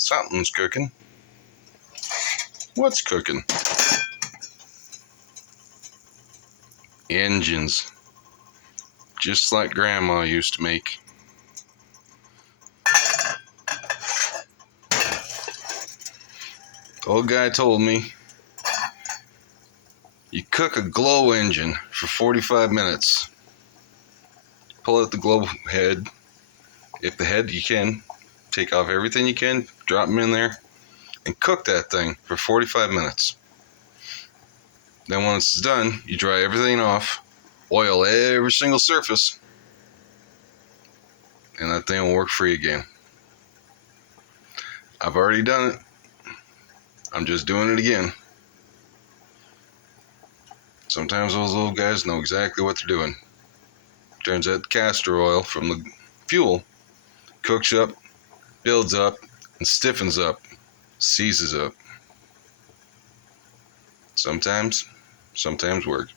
Something's cooking. What's cooking? Engines. Just like Grandma used to make. Old guy told me you cook a glow engine for 45 minutes. Pull out the glow head. If the head you can, take off everything you can, drop them in there, and cook that thing for 45 minutes. Then once it's done, you dry everything off, oil every single surface, and that thing will work free again. I've already done it. I'm just doing it again. Sometimes those little guys know exactly what they're doing. Turns out castor oil from the fuel cooks up, builds up, and stiffens up, seizes up. Sometimes works.